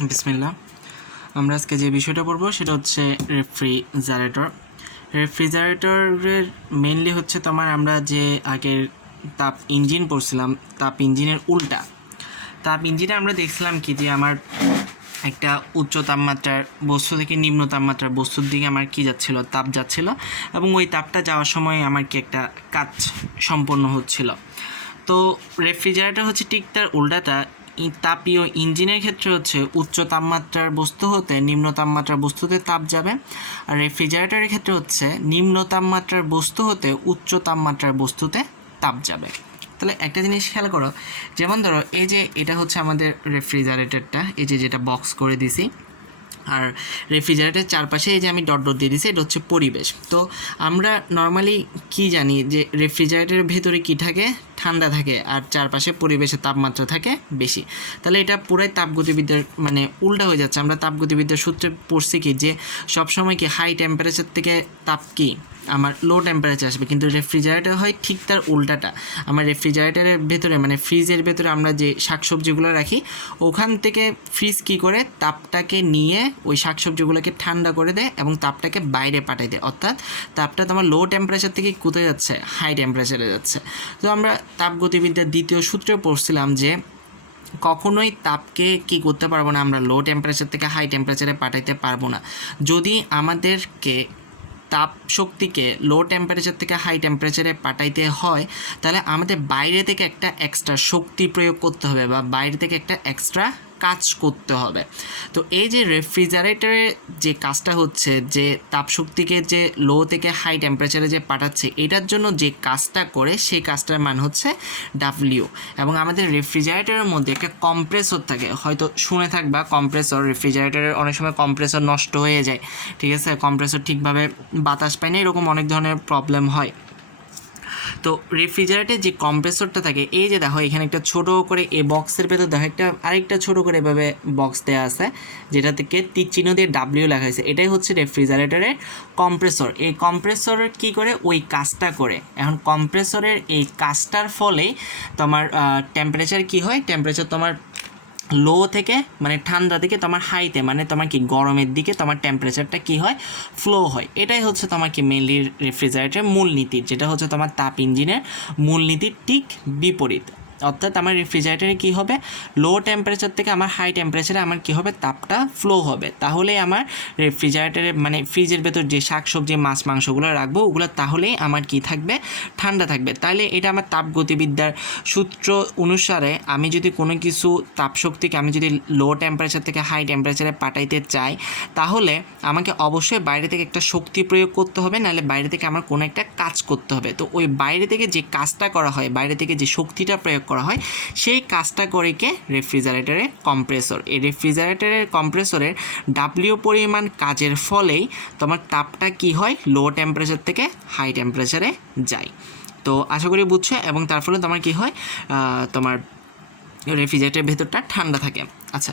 বিসমিল্লাহ। আমরা আজকে যে বিষয়টা পড়বো সেটা হচ্ছে রেফ্রিজারেটর। রেফ্রিজারেটরের মেইনলি হচ্ছে তোমার আমরা যে আগের তাপ ইঞ্জিন পড়ছিলাম, তাপ ইঞ্জিনের উল্টা। তাপ ইঞ্জিনে আমরা দেখছিলাম কি যে আমার একটা উচ্চ তাপমাত্রার বস্তু থেকে নিম্ন তাপমাত্রার বস্তুর দিকে আমার কি যাচ্ছিল, তাপ যাচ্ছিল, এবং ওই তাপটা যাওয়ার সময় আমার কি একটা কাজ সম্পন্ন হচ্ছিল। তো রেফ্রিজারেটর হচ্ছে ঠিক তার উল্টাটা। তাপীয় ইঞ্জিনের ক্ষেত্রে হচ্ছে উচ্চ তাপমাত্রার বস্তু হতে নিম্ন তাপমাত্রার বস্তুতে তাপ যাবে, আর রেফ্রিজারেটরের ক্ষেত্রে হচ্ছে নিম্ন তাপমাত্রার বস্তু হতে উচ্চ তাপমাত্রার বস্তুতে তাপ যাবে। তাহলে একটা জিনিস খেয়াল করো, যেমন ধরো এই যে এটা হচ্ছে আমাদের রেফ্রিজারেটরটা, এই যে যেটা বক্স করে দিছি, আর রেফ্রিজারেটরের চারপাশে এই যে আমি ডট ডট দিয়ে দিছি, এটা হচ্ছে পরিবেশ। তো আমরা নর্মালি কি জানি যে রেফ্রিজারেটরের ভেতরে কি থাকে, ঠান্ডা থাকে, আর চারপাশে পরিবেশের তাপমাত্রা থাকে বেশি। তাহলে এটা পুরাই তাপগতিবিদ্যার মানে উল্টা হয়ে যাচ্ছে। আমরা তাপগতিবিদ্যার সূত্রে পড়ছি কি যে সবসময় কি হাই টেম্পারেচার থেকে তাপ কি আমার লো টেম্পারেচার আসবে, কিন্তু রেফ্রিজারেটর হয় ঠিক তার উল্টাটা। আমার রেফ্রিজারেটরের ভেতরে মানে ফ্রিজের ভেতরে আমরা যে শাকসবজিগুলো রাখি, ওখান থেকে ফ্রিজ কী করে তাপটাকে নিয়ে ওই শাকসবজিগুলোকে ঠান্ডা করে দেয় এবং তাপটাকে বাইরে পাঠিয়ে দেয়। অর্থাৎ তাপটা তোমার লো টেম্পারেচার থেকে কোথায় যাচ্ছে, হাই টেম্পারেচারে যাচ্ছে। তো আমরা তাপগতিবিদ্যার দ্বিতীয় সূত্রে পড়ছিলাম যে কখনোই তাপকে কি করতে পারবো না, আমরা লো টেম্পারেচার থেকে হাই টেম্পারেচারে পাঠাইতে পারবো না। যদি আমাদেরকে তাপ শক্তিকে লো টেম্পারেচার থেকে হাই টেম্পারেচারে পাঠাইতে হয়, তাহলে আমাদের বাইরে থেকে একটা এক্সট্রা শক্তি প্রয়োগ করতে হবে বা বাইরে থেকে একটা এক্সট্রা কাজ করতে হবে। তো এই যে রেফ্রিজারেটরের যে কাজটা হচ্ছে, যে তাপ শক্তিকে যে লো থেকে হাই টেম্পারেচারে যে পাঠাচ্ছে, এটার জন্য যে কাজটা করে সেই কাজটার মান হচ্ছে ডাব্লিউ। এবং আমাদের রেফ্রিজারেটরের মধ্যে একটা কম্প্রেসর থাকে, হয়তো শুনে থাকবা কম্প্রেসর। রেফ্রিজারেটরের অনেক সময় কম্প্রেসর নষ্ট হয়ে যায়, ঠিক আছে, কম্প্রেসর ঠিকভাবে বাতাস পায় না, এরকম অনেক ধরনের প্রবলেম হয়। তো রেফ্রিজারেটরে যে কম্প্রেসরটা থাকে, এই যে দেখো এখানে একটা ছোট করে এই বক্সের ভেতর দেখো একটা আরেকটা ছোট করে এভাবে বক্স দেওয়া আছে, যেটা থেকে তীর চিহ্ন দিয়ে ডাব্লিউ লেখা হয়েছে। এটাই হচ্ছে রেফ্রিজারেটরের কম্প্রেসর। এই কম্প্রেসর কি করে, ওই কাজটা করে। এখন কম্প্রেসরের এই কাজটার ফলে তোমার টেম্পারেচার কি হয়, টেম্পারেচার তোমার লো থেকে মানে ঠান্ডা থেকে তোমার হাইতে মানে তোমার কি গরমের দিকে তোমার টেম্পারেচারটা কি হয়, ফ্লো হয়। এটাই হচ্ছে তোমার কি মেনলি রেফ্রিজারেটরের মূলনীতি, যেটা হচ্ছে তোমার তাপ ইঞ্জিনের মূলনীতির ঠিক বিপরীত। অর্থাৎ আমার রেফ্রিজারেটরে কী হবে, লো টেম্পারেচার থেকে আমার হাই টেম্পারেচারে আমার কী হবে, তাপটা ফ্লো হবে। তাহলেই আমার রেফ্রিজারেটরে মানে ফ্রিজের ভেতর যে শাকসবজি মাছ মাংসগুলো রাখবো ওগুলো তাহলেই আমার কি থাকবে, ঠান্ডা থাকবে। তাহলে এটা আমার তাপগতিবিদ্যার সূত্র অনুসারে আমি যদি কোনো কিছু তাপশক্তিকে আমি যদি লো টেম্পারেচার থেকে হাই টেম্পারেচারে পাঠাইতে চাই, তাহলে আমাকে অবশ্যই বাইরে থেকে একটা শক্তি প্রয়োগ করতে হবে, নাহলে বাইরে থেকে আমার কোনো একটা কাজ করতে হবে। তো ওই বাইরে থেকে যে কাজটা করা হয়, বাইরে থেকে যে শক্তিটা প্রয়োগ করা হয়, সেই কাজটা করে কে রেফ্রিজারেটরের কম্প্রেসর। এই রেফ্রিজারেটরের কম্প্রেসরের ডাব্লিউ পরিমাণ কাজের ফলেই তোমার তাপটা কি হয়, লো টেম্পারেচার থেকে হাই টেম্পারেচারে যায়। তো আশা করি বুঝছো। এবং তার ফলে তোমার কি হয়, তোমার রেফ্রিজারেটরের ভেতরটা ঠান্ডা থাকে। আচ্ছা,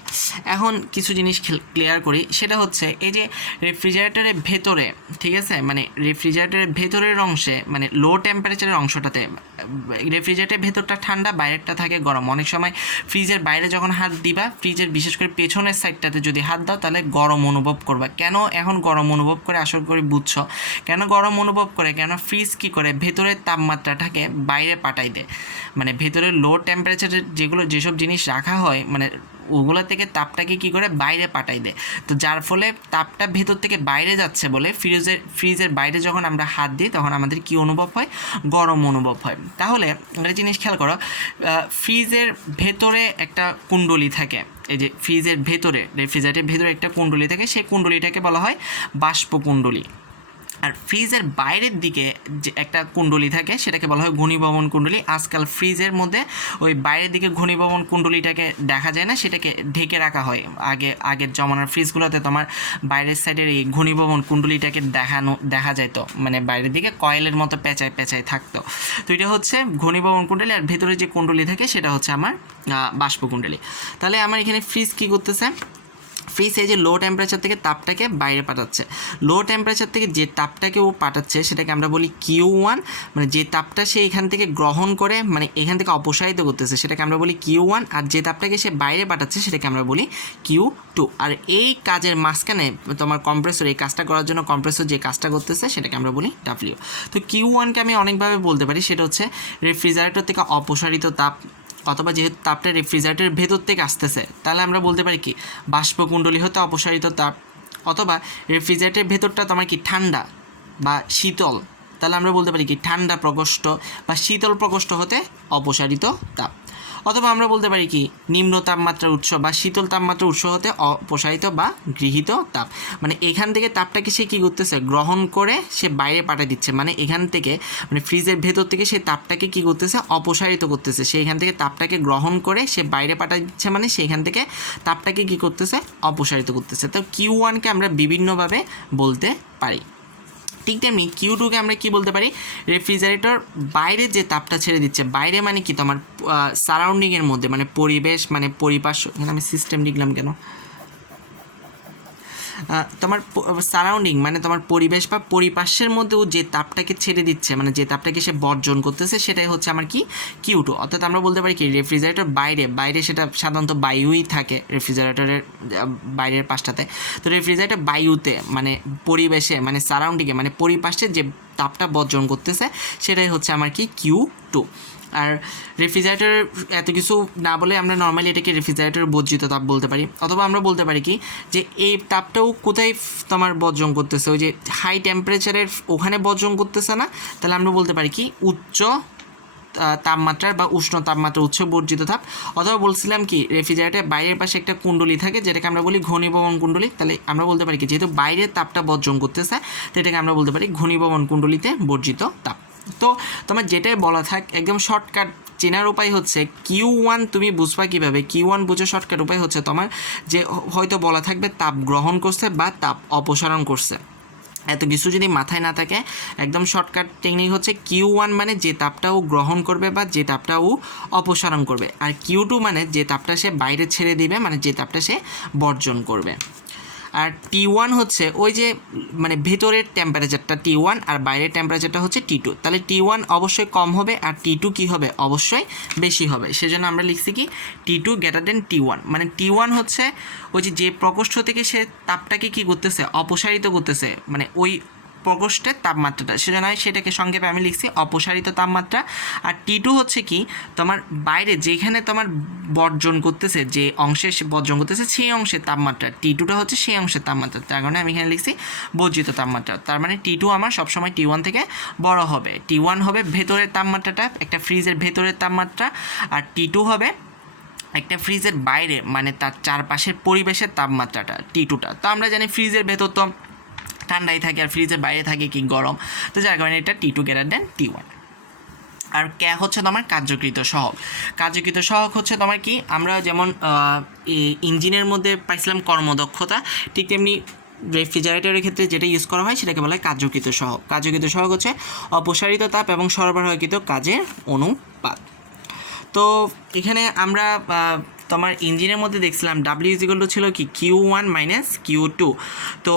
এখন কিছু জিনিস ক্লিয়ার করি, সেটা হচ্ছে এই যে রেফ্রিজারেটরের ভেতরে, ঠিক আছে, মানে রেফ্রিজারেটরের ভেতরের অংশে মানে লো টেম্পারেচারের অংশটাতে রেফ্রিজারেটরের ভেতরটা ঠান্ডা, বাইরেরটা থাকে গরম। অনেক সময় ফ্রিজের বাইরে যখন হাত দিবা, ফ্রিজের বিশেষ করে পেছনের সাইডটাতে যদি হাত দাও, তাহলে গরম অনুভব করবা। কেন এখন গরম অনুভব করে, আশা করি বুঝছো কেন গরম অনুভব করে। কেন ফ্রিজ কী করে, ভেতরের তাপমাত্রাটাকে বাইরে পাঠাই দেয়। মানে ভেতরের লো টেম্পারেচারের যেসব জিনিস রাখা হয়, মানে ওগুলো থেকে তাপটাকে কী করে বাইরে পাঠাই দেয়। তো যার ফলে তাপটা ভেতর থেকে বাইরে যাচ্ছে বলে ফ্রিজের বাইরে যখন আমরা হাত দিই, তখন আমাদের কী অনুভব হয়, গরম অনুভব হয়। তাহলে একটা জিনিস খেয়াল করো, ফ্রিজের ভেতরে একটা কুণ্ডলী থাকে। এই যে ফ্রিজের ভেতরে, রেফ্রিজারেটরের ভেতরে একটা কুণ্ডলী থাকে, সেই কুণ্ডলীটাকে বলা হয় বাষ্পকুণ্ডলী। আর ফ্রিজের বাইরের দিকে যে একটা কুণ্ডলী থাকে, সেটাকে বলা হয় ঘনীভবন কুণ্ডলী। আজকাল ফ্রিজের মধ্যে ওই বাইরের দিকে ঘনীভবন কুণ্ডলীটাকে দেখা যায় না, সেটাকে ঢেকে রাখা হয়। আগের জমানার ফ্রিজগুলোতে তোমার বাইরের সাইডের এই ঘনীভবন কুণ্ডলীটাকে দেখা যেত, মানে বাইরের দিকে কয়েলের মতো পেঁচায় পেঁচায় থাকতো। তো এটা হচ্ছে ঘনীভবন কুণ্ডলী, আর ভেতরে যে কুণ্ডলী থাকে সেটা হচ্ছে আমার বাষ্পকুণ্ডলী। তাহলে আমার এখানে ফ্রিজ কী করতেছে, ফ্রিজ এই যে লো টেম্পারেচার থেকে তাপটাকে বাইরে পাঠাচ্ছে, লো টেম্পারেচার থেকে যে তাপটাকে ও পাঠাচ্ছে সেটাকে আমরা বলি Q1, মানে যে তাপটা সে এখান থেকে গ্রহণ করে মানে এখান থেকে অপসারিত করতেছে সেটাকে আমরা বলি Q1, আর যে তাপটাকে সে বাইরে পাঠাচ্ছে সেটাকে আমরা বলি Q2। আর এই কাজের মাঝখানে তোমার কম্প্রেসর এই কাজটা করার জন্য কম্প্রেসর যে কাজটা করতেছে সেটাকে আমরা বলি W। তো Q1কে আমি অনেকভাবে বলতে পারি, সেটা হচ্ছে রেফ্রিজারেটর থেকে অপসারিত তাপ, অথবা যেহেতু তাপটা রেফ্রিজারেটরের ভেতর থেকে আসতেছে তাহলে আমরা বলতে পারি কি বাষ্পকুণ্ডলী হতে অপসারিত তাপ, অথবা রেফ্রিজারেটরের ভেতরটা তোমার কি ঠান্ডা বা শীতল, তাহলে আমরা বলতে পারি কি ঠান্ডা প্রকোষ্ঠ বা শীতল প্রকোষ্ঠ হতে অপসারিত তাপ, অথবা আমরা বলতে পারি কি নিম্ন তাপমাত্রার উৎস বা শীতল তাপমাত্রার উৎস হতে অপসারিত বা গৃহীত তাপ। মানে এখান থেকে তাপটাকে সে কী করতেছে গ্রহণ করে সে বাইরে পাঠিয়ে দিচ্ছে, মানে এখান থেকে মানে ফ্রিজের ভেতর থেকে সে তাপটাকে কী করতেছে অপসারিত করতেছে, সে এখান থেকে তাপটাকে গ্রহণ করে সে বাইরে পাঠিয়ে দিচ্ছে, মানে সেখান থেকে তাপটাকে কী করতেছে অপসারিত করতেছে। তো Q1কে আমরা বিভিন্নভাবে বলতে পারি। ঠিক তেমনি Q2কে আমরা কি বলতে পারি, রেফ্রিজারেটর বাইরে যে তাপটা ছেড়ে দিচ্ছে, বাইরে মানে কি তোমার সারাউন্ডিংয়ের মধ্যে মানে পরিবেশ মানে পরিপাশ, আমি সিস্টেম লিখলাম কেন, তোমার সারাউন্ডিং মানে তোমার পরিবেশ বা পরিপাশের মধ্যেও যে তাপটাকে ছেড়ে দিচ্ছে মানে যে তাপটাকে সে বর্জন করতেছে সেটাই হচ্ছে আমার কি Q2। অর্থাৎ আমরা বলতে পারি কি রেফ্রিজারেটর বাইরে সেটা সাধারণত বায়ুই থাকে রেফ্রিজারেটরের বাইরের পাশটাতে, তো রেফ্রিজারেটর বায়ুতে মানে পরিবেশে মানে সারাউন্ডিংয়ে মানে পরিপাশে যে তাপটা বর্জন করতেছে সেটাই হচ্ছে আমার কি Q2। আর রেফ্রিজারেটর এত কিছু না বলে আমরা নর্মালি এটাকে রেফ্রিজারেটর বর্জিত তাপ বলতে পারি, অথবা আমরা বলতে পারি কি যে এই তাপটাও কোথায় তোমার বর্জন করতেছে, ওই যে হাই টেম্পারেচারের ওখানে বর্জন করতেছে না, তাহলে আমরা বলতে পারি কি উচ্চ তাপমাত্রার বা উষ্ণ তাপমাত্রা উচ্চ বর্জিত তাপ। অথবা বলছিলাম কি রেফ্রিজারেটরের বাইরের পাশে একটা কুণ্ডলী থাকে যেটাকে আমরা বলি ঘনীভবন কুণ্ডলী, তাহলে আমরা বলতে পারি কি যেহেতু বাইরের তাপটা বর্জন করতেছে তো এটাকে আমরা বলতে পারি ঘনীভবন কুণ্ডলীতে বর্জিত তাপ। তো তোমার যেটাই বলা থাক একদম শর্টকাট চেনার উপায় হচ্ছে Q1 তুমি বুঝবা কীভাবে, Q1 বুঝে শর্টকাট উপায় হচ্ছে তোমার যে হয়তো বলা থাকবে তাপ গ্রহণ করছে বা তাপ অপসারণ করছে, এত কিছু যদি মাথায় না থাকে একদম শর্টকাট টেকনিক হচ্ছে Q1 মানে যে তাপটা ও গ্রহণ করবে বা যে তাপটা ও অপসারণ করবে, আর Q2 মানে যে তাপটা সে বাইরে ছেড়ে দিবে মানে যে তাপটা সে বর্জন করবে। আর T1 হচ্ছে ওই যে মানে ভেতরের টেম্পারেচারটা T1 আর বাইরের টেম্পারেচারটা হচ্ছে T2, তাহলে T1 অবশ্যই কম হবে আর T2 কী হবে অবশ্যই বেশি হবে, সেজন্য আমরা লিখছি কি T2 গ্রেটার দেন T1, মানে T1 হচ্ছে ওই যে প্রকোষ্ঠ থেকে সে তাপটাকে কী করতেছে অপসারিত করতেছে মানে ওই প্রকোষ্ঠের তাপমাত্রাটা, সেজন্য সেটাকে সংক্ষেপে আমি লিখছি অপসারিত তাপমাত্রা। আর T2 হচ্ছে কি তোমার বাইরে যেখানে তোমার বর্জন করতেছে যে অংশে বর্জন করতেছে সেই অংশের তাপমাত্রা, T2টা হচ্ছে সেই অংশের তাপমাত্রা, তার কারণে আমি এখানে লিখছি বর্জিত তাপমাত্রা। তার মানে T2 আমার সবসময় T1 থেকে বড় হবে, T1 হবে ভেতরের তাপমাত্রাটা একটা ফ্রিজের ভেতরের তাপমাত্রা, আর T2 হবে একটা ফ্রিজের বাইরে মানে তার চারপাশের পরিবেশের তাপমাত্রাটা T2টা। তো আমরা জানি ফ্রিজের ভেতর তো ঠান্ডাই থাকে আর ফ্রিজের বাইরে থাকে কি গরম, তো যার কারণে এটা T2 গ্রেটার দেন T1। আর কে হচ্ছে তোমার কার্যকৃত সহগ, কার্যকৃত সহগ হচ্ছে তোমার কি আমরা যেমন ইঞ্জিনের মধ্যে পাইছিলাম কর্মদক্ষতা, ঠিক তেমনি রেফ্রিজারেটরের ক্ষেত্রে যেটা ইউজ করা হয় সেটাকে বলা হয় কার্যকৃত সহগ। কার্যকৃত সহগ হচ্ছে অপসারিত তাপ এবং সরবরাহকৃত কাজের অনুপাত। তো এখানে আমরা তোমার ইঞ্জিনের মধ্যে দেখছিলাম W ছিল কি Q1 মাইনাস Q2, তো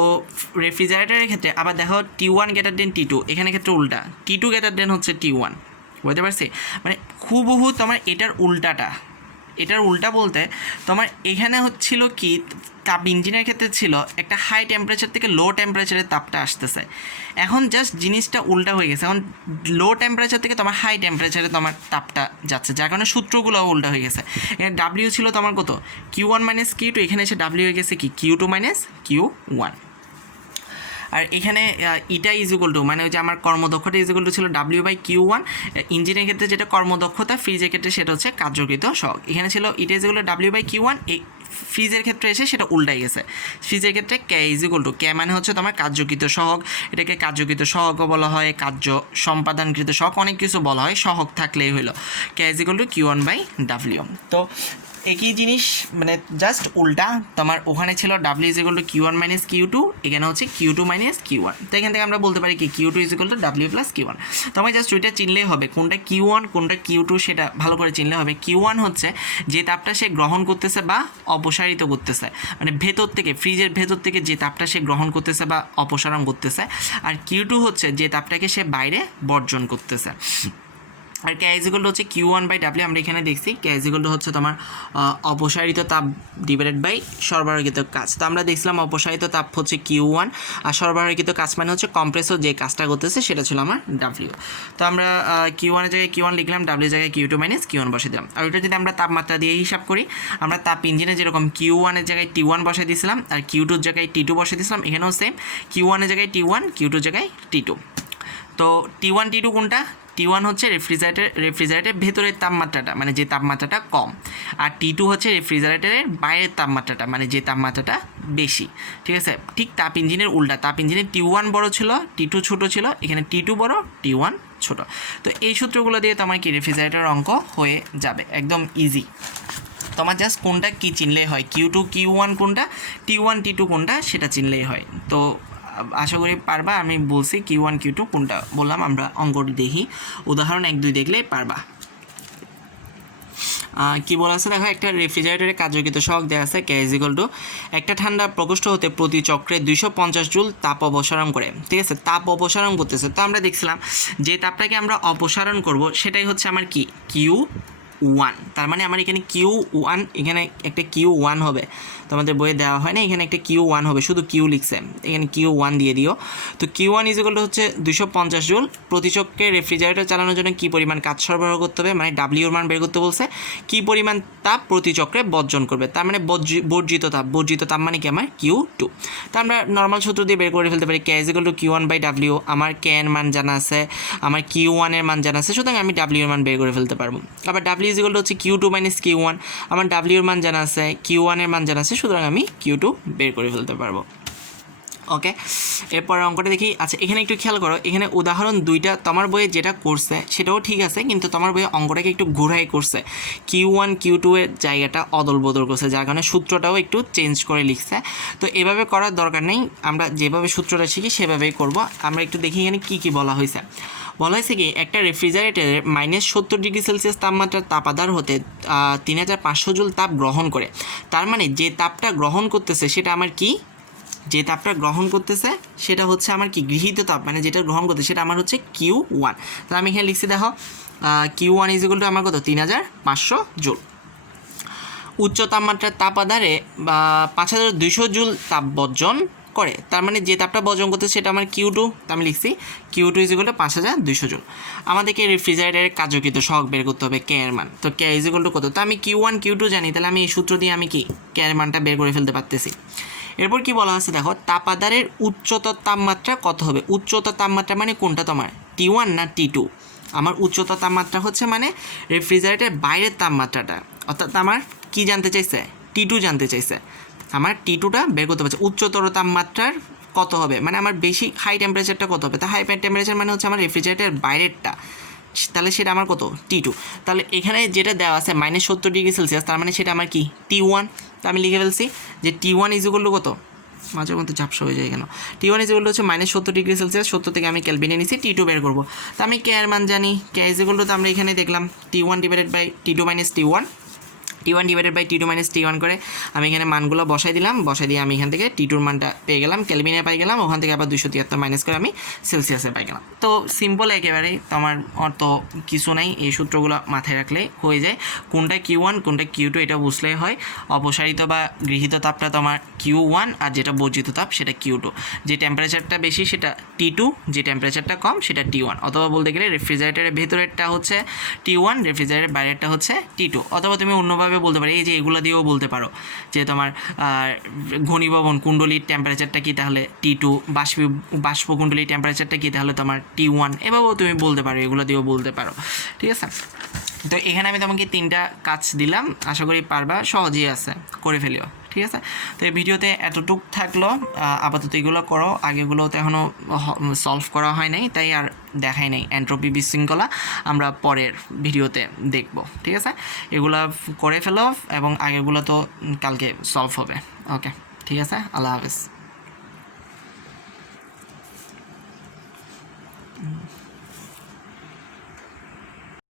রেফ্রিজারেটরের ক্ষেত্রে আবার দেখো T1 গ্রেটার দেন T2, এখানে ক্ষেত্রে উল্টা T2 গ্রেটার দেন হচ্ছে T1, বুঝতে পারছি, মানে হুবহু তোমার এটার উল্টা বলতে তোমার এখানে হচ্ছিল কি তাপ ইঞ্জিনের ক্ষেত্রে ছিল একটা হাই টেম্পারেচার থেকে লো টেম্পারেচারের তাপটা আসতেছে, এখন জাস্ট জিনিসটা উল্টা হয়ে গেছে, এখন লো টেম্পারেচার থেকে তোমার হাই টেম্পারেচারে তোমার তাপটা যাচ্ছে, যার কারণে সূত্রগুলো উল্টা হয়ে গেছে। এখানে W ছিল তোমার কত Q1 মাইনাস Q2, এখানে এসে W হয়ে গেছে কি Q2 মাইনাস Q1। আর এখানে ইটা ইজিক্যাল টু মানে ওই যে আমার কর্মদক্ষতা ইজিক্যাল টু ছিল W/Q1, ইঞ্জিনের ক্ষেত্রে যেটা কর্মদক্ষতা, ফ্রিজের ক্ষেত্রে সেটা হচ্ছে কার্যকৃত সহগ, এখানে ছিল ইটা ইজিক্যাল টু W/Q1, এই ফ্রিজের ক্ষেত্রে এসে সেটা উল্টাই গেছে, ফ্রিজের ক্ষেত্রে কে ইজিক্যাল টু কে মানে হচ্ছে তোমার কার্যকৃত সহগ, এটাকে কার্যকৃত সহগও বলা হয়, কার্য সম্পাদনকৃত সহগ, অনেক কিছু বলা হয়, সহগ থাকলেই হলো কে ইজিক্যাল টু Q1/W। তো একই জিনিস মানে জাস্ট উল্টা, তোমার ওখানে ছিল W is equal to Q1 minus Q2, এখানে হচ্ছে Q2 মাইনাস Q1। তো এখান থেকে আমরা বলতে পারি কি Q2 is equal two W plus Q1। তোমার জাস্ট ওইটা চিনলেই হবে, কোনটা Q1 কোনটা Q2 সেটা ভালো করে চিনলে হবে। Q1 হচ্ছে যে তাপটা সে গ্রহণ করতেছে বা অপসারিত করতেছে, মানে ভেতর থেকে ফ্রিজের ভেতর থেকে যে তাপটা সে গ্রহণ করতেছে বা অপসারণ করতেছে। আর Q2 হচ্ছে যে তাপটাকে সে বাইরে বর্জন করতেছে। আর কে ইজ ইকুয়াল টু হচ্ছে Q1 বাই ডাব্লিউ, আমরা এখানে দেখছি কে ইজ ইকুয়াল টু হচ্ছে তোমার অপসারিত তাপ ডিভাইডেড বাই সরবরাহকৃত কাজ। তো আমরা দেখছিলাম অপসারিত তাপ হচ্ছে Q1 আর সরবরাহকৃত কাজ মানে হচ্ছে কম্প্রেসর যে কাজটা করতেছে সেটা ছিল আমার ডাব্লিউ। তো আমরা Q1 এর জায়গায় Q1 লিখলাম, ডাব্লিউ জায়গায় Q2 মাইনাস Q1 বসে দিলাম। আর ওইটা যদি আমরা তাপমাত্রা দিয়ে হিসাব করি, আমরা তাপ ইঞ্জিনে যেরকম Q1 এর জায়গায় T1 বসে দিয়েছিলাম আর Q2 এর জায়গায় T2 বসে দিয়েছিলাম, এখানেও সেম Q1 এর জায়গায় T1, Q2 এর জায়গায় T2। তো T1 T2 কোনটা? T1 হচ্ছে রেফ্রিজারেটরের ভেতরের তাপমাত্রাটা, মানে যে তাপমাত্রাটা কম, আর T2 হচ্ছে রেফ্রিজারেটরের বাইরের তাপমাত্রাটা, মানে যে তাপমাত্রাটা বেশি। ঠিক আছে, ঠিক তাপ ইঞ্জিনের উল্টা, তাপ ইঞ্জিনের T1 বড় ছিল, T2 ছোট ছিল, এখানে T2 বড়, T1 ছোট। তো এই সূত্রগুলো দিয়ে তোমার কি রেফ্রিজারেটরের অঙ্ক হয়ে যাবে, একদম ইজি। তোমার জাস্ট কোনটা কী চিনলেই হয়, Q2 Q1 কোনটা, T1 T2 কোনটা সেটা চিনলেই হয়। তো আশা করি পারবা। আমি বলছি Q1 Q2 কোনটা বললাম, আমরা অঙ্কটি দেখি, উদাহরণ 1 2 দেখলেই পারবা। কী বলা আছে দেখো, একটা রেফ্রিজারেটরের কার্যকৃত সহগ দেওয়া আছে কে ইজ ইকুয়াল টু একটা ঠান্ডা প্রকোষ্ঠ হতে প্রতি চক্রে 250 জুল তাপ অপসারণ করে। ঠিক আছে, তাপ অপসারণ করতেছে। তো আমরা দেখছিলাম যে তাপটাকে আমরা অপসারণ করব সেটাই হচ্ছে আমার কি Q1। তার মানে আমার এখানে Q1, এখানে একটা Q1 হবে, তোমাদের বইয়ে দেওয়া হয় না, এখানে একটা Q1 হবে, শুধু Q লিখছে, এখানে Q1 দিয়ে দিও। তো Q1 ইজ ইকুয়াল টু হচ্ছে 250 জুল প্রতি চক্রে রেফ্রিজারেটর চালানোর জন্য কী পরিমাণ কাজ সরবরাহ করতে হবে, মানে ডাব্লিউর মান বের করতে বলছে, কী পরিমাণ তাপ প্রতি চক্রে বর্জন করবে, তার মানে বর্জিত তাপ মানে কি আমার Q2। তো আমরা নর্মাল সূত্র দিয়ে বের করে ফেলতে পারি K is equal to Q1 by W. আমার কে এর মান জানা আছে, আমার Q1 এর মান জানা আছে, সুতরাং আমি ডাব্লিউ এর মান বের করে ফেলতে পারবো। আবার ডাব্লিউ ইজ ইকুয়াল টু হচ্ছে Q2 মাইনাস Q1, আমার ডাব্লিউ এর মান জানা আছে, Q1 এর মান জানা আছে, সুতরাং আমি Q2 বের করে ফেলতে পারবো। ওকে, এরপরের অঙ্কটা দেখি। আচ্ছা, এখানে একটু খেয়াল করো, এখানে উদাহরণ 2টা তোমার বইয়ে যেটা করছে সেটাও ঠিক আছে, কিন্তু তোমার বইয়ে অঙ্কটাকে একটু ঘুরাই করছে, Q1 Q2 এর জায়গাটা অদল বদল করছে, যার কারণে সূত্রটাও একটু চেঞ্জ করে লিখছে। তো এভাবে করার দরকার নেই, আমরা যেভাবে সূত্রটা শিখি সেভাবেই করব। আমরা একটু দেখি এখানে কী কী বলা হয়েছে। বলা হয়েছে কি একটা রেফ্রিজারেটরের -70°C তাপমাত্রার তাপাদার হতে 3500 জুল তাপ গ্রহণ করে। তার মানে যে তাপটা গ্রহণ করতেছে সেটা আমার কি, যে তাপটা গ্রহণ করতেছে সেটা হচ্ছে আমার কি গৃহীত তাপ, মানে যেটা গ্রহণ করতে সেটা আমার হচ্ছে Q1। তাহলে আমি এখানে লিখছি দেখো Q1 ইজ ইকুয়াল টু আমার কত 3500 জুল। উচ্চ তাপমাত্রার তাপাদারে 5200 জুল তাপ বর্জন করে, তার মানে যে তাপটা বর্জন করতে সেটা আমার Q2। আমি লিখছি Q2 is equal two 5200 joule. আমাদেরকে রেফ্রিজারেটরের কার্যকৃত সহগ বের করতে হবে কে এর মান। তো কে ইজ ইকুয়াল টু কত, তো আমি Q1 Q2 জানি, তাহলে আমি এই সূত্র দিয়ে আমি কি কে এর মানটা বের করে ফেলতে পারতেছি। এরপর কি বলা আছে দেখো, তাপাদারের উচ্চতর তাপমাত্রা কত হবে। উচ্চতর তাপমাত্রা মানে কোনটা তোমার, T1 না T2? আমার উচ্চতর তাপমাত্রা হচ্ছে মানে রেফ্রিজারেটরের বাইরের তাপমাত্রাটা, অর্থাৎ আমার কি জানতে চাইছে, T2 জানতে চাইছে। আমার T2টা বের করতে পারছে, উচ্চতর তাপমাত্রার কত হবে, মানে আমার বেশি হাই টেম্পারেচারটা কত হবে। তা হাই টেম্পারেচার মানে হচ্ছে আমার রেফ্রিজারেটরের বাইরেরটা, তাহলে সেটা আমার কত T2। তাহলে এখানে যেটা দেওয়া আছে -70°C, তার মানে সেটা আমার কি T1। তা আমি লিখে ফেলছি যে T1 ইজ ইকুয়াল টু কত, মাঝে মধ্যে ঝাপসা হয়ে যায় কেন, T1 ইজ ইকুয়াল টু হচ্ছে -70°C, 70 থেকে আমি ক্যালভিনে নিছি, T2 বের করবো। তো আমি কে এর মান জানি, কে ইজ ইকুয়াল টু, তো আমরা এখানে দেখলাম T1 divided by T2 minus T1, T1 divided by T2 minus T1 করে আমি এখানে মানগুলো বসাই দিলাম, বসাই দিয়ে আমি এখান থেকে T2 এর মানটা পেয়ে গেলাম, ক্যালভিনে পাই গেলাম, ওখান থেকে আবার 273 মাইনাস করে আমি সেলসিয়াসে পাই গেলাম। তো সিম্পল একেবারেই, তোমার অত কিছু নাই, এই সূত্রগুলো মাথায় রাখলে হয়ে যায়। কোনটা Q1 কোনটা Q2 এটা বুঝলেই হয়। অপসারিত বা গৃহীত তাপটা তোমার Q1 আর যেটা বর্জিত তাপ সেটা Q2। যে টেম্পারেচারটা বেশি সেটা T2, যে টেম্পারেচারটা কম সেটা T1। অথবা বলতে গেলে রেফ্রিজারেটরের ভেতরেরটা হচ্ছে T1, রেফ্রিজারেটরের বাইরেরটা হচ্ছে T2। অথবা তুমি অন্যভাবে বলতে পারি, এই যে এগুলো দিয়েও বলতে পারো যে তোমার ঘনীভবন কুণ্ডলীর টেম্পারেচারটা কি, তাহলে T2, বাষ্পকুণ্ডলীর টেম্পারেচারটা কি, তাহলে তোমার T1। এভাবেও তুমি বলতে পারো, এগুলো দিয়েও বলতে পারো। ঠিক আছে, তো এখানে আমি তোমাকে 3টা কাজ দিলাম, আশা করি পারবা, সহজেই আছে, করে ফেলিও। ঠিক আছে। তো এই ভিডিওতে এতটুক থাকলো, আপাতত এগুলো করো, আগেগুলো তো এখনও সলভ করা হয় নাই, তাই আর দেখাই নাই। এন্ট্রপি বিশৃঙ্খলা আমরা পরের ভিডিওতে দেখব, ঠিক আছে। এগুলা করে ফেলো এবং আগেগুলো তো কালকে সলভ হবে। ওকে, ঠিক আছে, আল্লাহ হাফেজ।